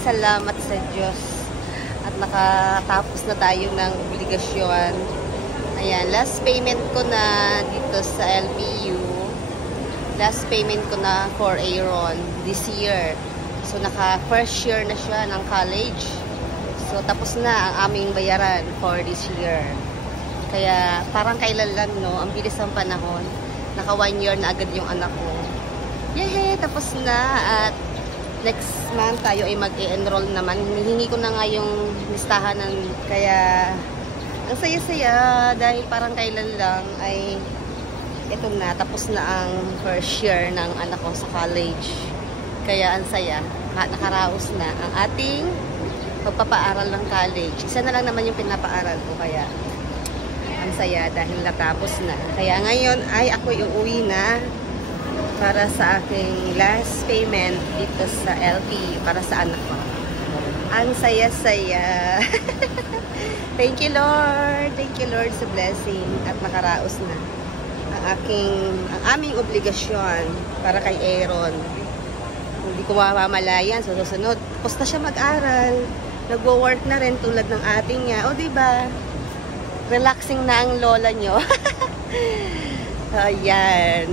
salamat sa Diyos. At nakatapos na tayo ng obligasyon. Ayan, last payment ko na dito sa LPU. Last payment ko na for Aaron this year. So, naka-first year na siya ng college. So, tapos na ang aming bayaran for this year. Kaya, parang kailan lang, no? Ang bilis ng panahon. Naka 1 year na agad yung anak ko. Yehey! Tapos na. At next month tayo ay mag-e-enroll naman. Hinihingi ko na nga yung listahan ng... Kaya, ang saya-saya. Dahil parang kailan lang ay... Ito na. Tapos na ang first year ng anak ko sa college. Kaya, ang saya. Nakaraos na ang ating pagpapaaral ng college. Isa na lang naman yung pinapaaral ko. Kaya... ang saya dahil natapos na. Kaya ngayon ay ako'y uuwi na para sa aking last payment dito sa LP para sa anak ko. Ang saya-saya. Thank you Lord. Thank you Lord sa blessing at nakaraos na ang aming obligasyon para kay Aaron. Hindi ko mamamalayan sa susunod. Tapos na siya mag-aral. Nagwo-work na rin tulad ng ating niya. O diba? Relaxing na ang lola nyo. Ayan.